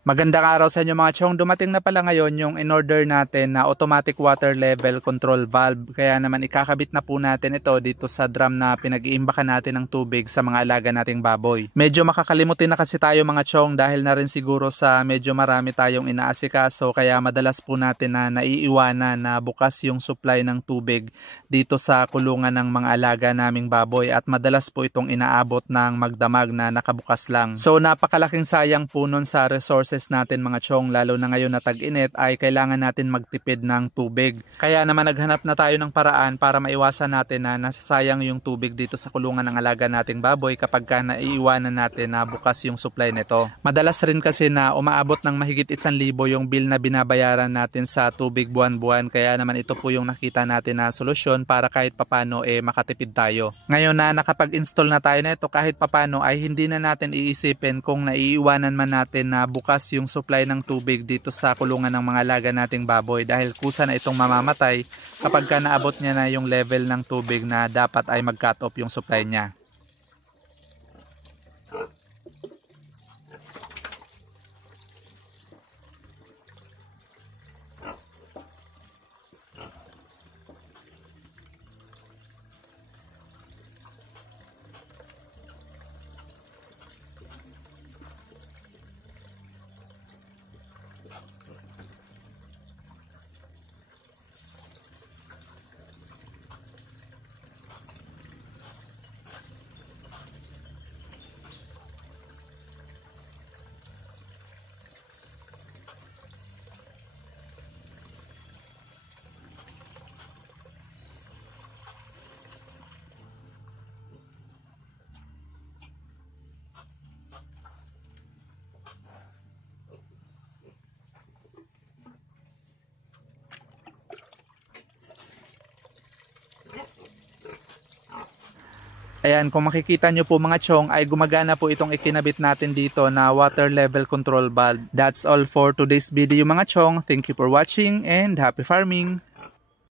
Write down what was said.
Magandang araw sa inyo mga chong. Dumating na pala ngayon yung in-order natin na automatic water level control valve. Kaya naman ikakabit na po natin ito dito sa drum na pinag-iimbakan natin ng tubig sa mga alaga nating baboy. Medyo makakalimutin na kasi tayo mga chong dahil na rin siguro sa medyo marami tayong inaasikaso. Kaya madalas po natin na naiiwanan na bukas yung supply ng tubig dito sa kulungan ng mga alaga naming baboy. At madalas po itong inaabot ng magdamag na nakabukas lang. So napakalaking sayang po nun sa resources natin mga chong, lalo na ngayon na tag-init ay kailangan natin magtipid ng tubig. Kaya naman naghanap na tayo ng paraan para maiwasan natin na nasasayang yung tubig dito sa kulungan ng alaga nating baboy kapag ka naiiwanan natin na bukas yung supply nito. Madalas rin kasi na umaabot ng mahigit 1,000 yung bill na binabayaran natin sa tubig buwan-buwan, kaya naman ito po yung nakita natin na solusyon para kahit papano makatipid tayo. Ngayon na nakapag-install na tayo na ito, kahit papano ay hindi na natin iisipin kung naiiwanan man natin na bukas yung supply ng tubig dito sa kulungan ng mga alaga nating baboy, dahil kusa na itong mamamatay kapag ka naabot niya na yung level ng tubig na dapat ay mag-cut off yung supply niya. Ayan, kung makikita nyo po mga chong ay gumagana po itong ikinabit natin dito na water level control valve. That's all for today's video mga chong. Thank you for watching and happy farming!